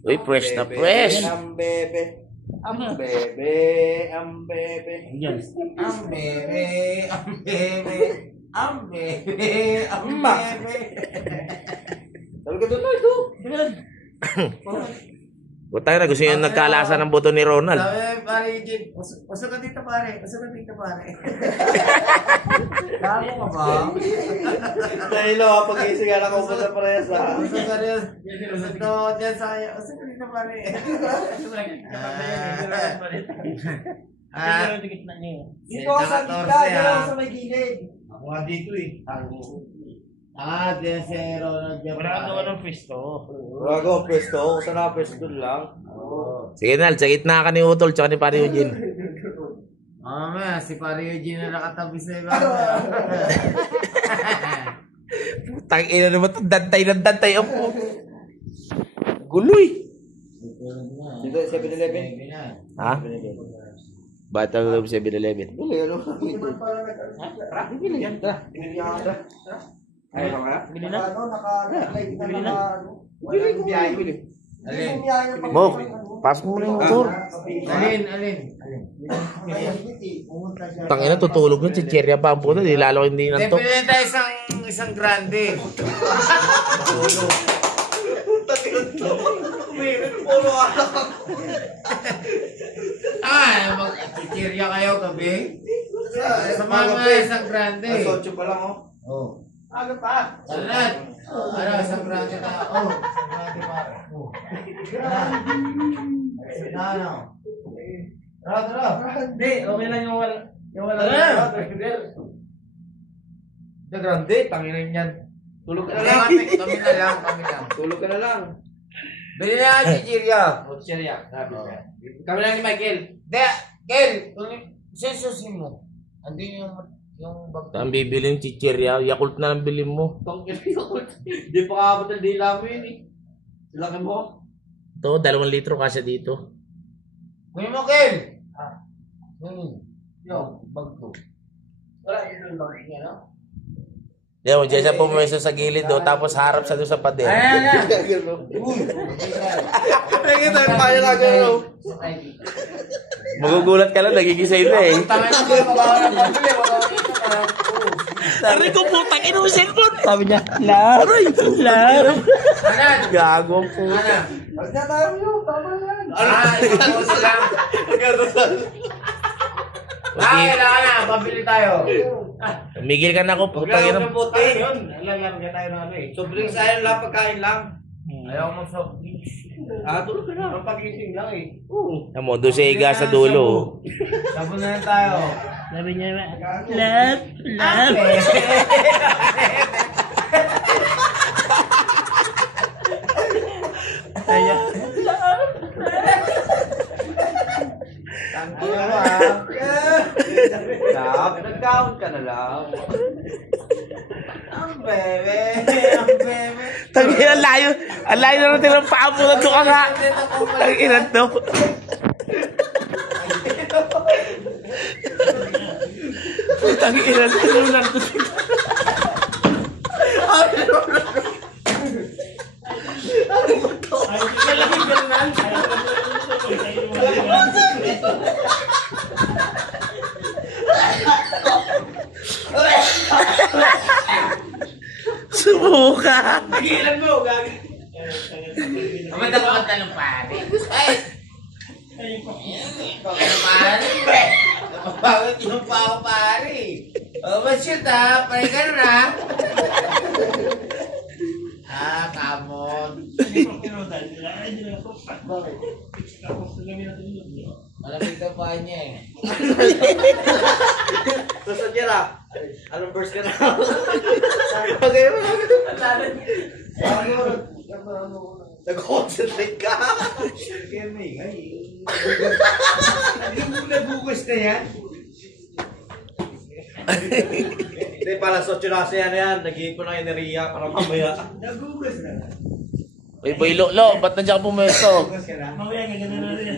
Uy, fresh na fresh. Ang bebe. Ang bebe. Ang bebe. Yan. Ang bebe. Ang bebe. Ang bebe. Ang bebe. Talaga doon na ito. Butang na, gusto nyo nagkalasa ng buto ni Ronald. Sabi, pare Eugene, usok ka dito pare. Usok ka dito pare. Lalo ka ba? Dahil ako, pag-ising ka na kung sa parehas ha. Usok ka rin. Usok ka dyan sa kanya. Usok ka dito pare. Dito ako sa gitna, dito ako sa may gilid. Ako nga dito eh. Diyan si Ronald. Wala ka ng pwesto. Wala akong pwesto. Saan na pwesto lang? Sige Nal, sa gitna ka ni Utol tsaka ni Pare Eugene. Mamaya, si Pare Eugene na nakatabi sa iba. Putang ina naman ito, dantay ng dantay ang po. Guloy. Dito, 7-Eleven? Ha? Batang Love 7-Eleven. Guloy, ano? Ayaw ka? Bili na? Bili na? Bili. Mo, pasok mo na yung motor. Alin? Tangina, tutulog na si Cherry pa ang puto. Di lalo hindi nantok. Pili tayo isang grande. Tulog. Puro alak ako. Mag-kirya kayo gabi? Sa mga isang grande. Asotyo pa lang oh. Aga pa. Salat. Isang grande na. Isang grande pare. Ano? Tara. Hindi, okay lang yung wala. The grande, tanginin yan. Tulog ka na lang. Kami lang. Tulog ka na lang. Bili na si Chiria. Kami lang ni Michael. Kel, sensusin mo. Andi yung bag. Ang bibilin si Cherry, Yakult na lang bilhin mo. Hindi pa kaabot ang dila mo yun eh. Silaki mo. Ito, 2 litro kasi dito. Kunin mo, Kel. Yung bag ko. Wala yun yung bag niya, no? Yan, dyan siya pumwesto sa gilid do, tapos harap sa doon sa pader. Ayan. Kita yung kaya lang gano'n. Magugulat ka lang, nagigisay na eh. Aray ko putang ino yung cellphone. Sabi niya, Aray. Gago po. Huwag na tayo yun, tama yan. Ito sila. Kailangan na, pabili tayo. Migil ka na ako, putang ino. Puti yun. Alam tayo na ano eh. Sobrang sayang lang, pagkain lang. Ayaw mo soft drinks. Tulog ka na. Ang pag-ising lang eh. Amo, doon siya higa sa dulo. Sabon na lang tayo. Sabi niya, love. Ayan. Tangko na ba? Nag-count ka na lang. Ang bebe. Tangin, ang layo na natin ang paa mo na doon ka nga. Ang ina to. Tangin, ina to. Subuka. Nagilan mo, gagi. Amanda ko ang talong pare. Ay! Pare! Napapawit yung pao pare. Shoot ha, pare na. Kamon. Malamig ka pa niya eh. Susod niya na. Anong verse ka na? Okay mo lang. Nag-concentrate ka. Nagugas na yan. Hindi, para sa tsunasa yan. Nag-iipon ng enerhiya para mamaya. Nagugas na. Uy, boy, lo, ba't nandiyan ka pumesto? Mamaya, gagana na rin.